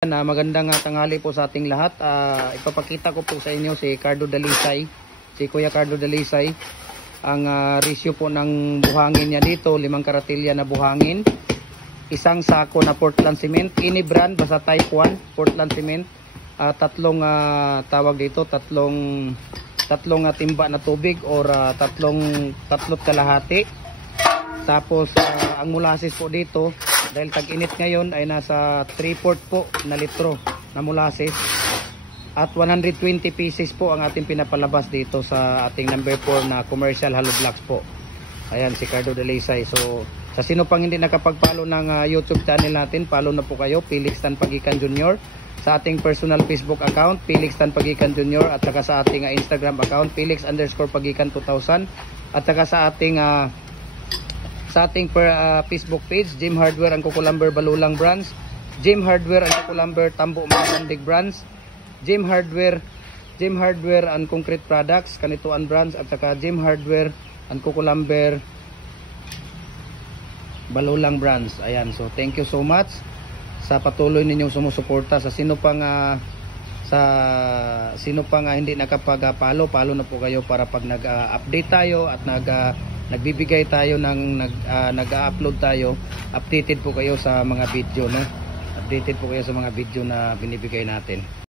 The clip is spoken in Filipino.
Magandang tanghali po sa ating lahat. Ipapakita ko po sa inyo si Cardo Dalisay, si Kuya Cardo Dalisay. Ang ratio po ng buhangin niya dito, 5 karatilya na buhangin, isang sako na Portland cement, any brand, basta type 1 Portland cement, tatlong timba na tubig or tatlot kalahati. Tapos ang molasses po dito, dahil tag-init ngayon, ay nasa 3/4 po na litro na molasses. At 120 pieces po ang ating pinapalabas dito sa ating number 4 na commercial hollow blocks po. Ayan, si Cardo Dalisay. So, sa sino pang hindi nakapag-follow ng YouTube channel natin, follow na po kayo, Felix Tan Pagikan Jr. Sa ating personal Facebook account, Felix Tan Pagikan Jr. At saka sa ating Instagram account, Felix_Pagikan 2000. At saka sa ating Facebook page, Gym Hardware ang Kukulamber Balulang Branch, Gym Hardware ang Kukulamber Tambo Malandig Branch, Gym Hardware and Concrete Products Kanituan Branch, at saka Gym Hardware and Kukulamber Balulang Branch. Ayan, so thank you so much sa patuloy ninyong sumusuporta. Sa sino pang hindi nakapag-follow, follow na po kayo para pag nag-update tayo at nagbibigay tayo ng nag-upload tayo, updated po kayo sa mga video, no? Updated po kayo sa mga video na binibigay natin.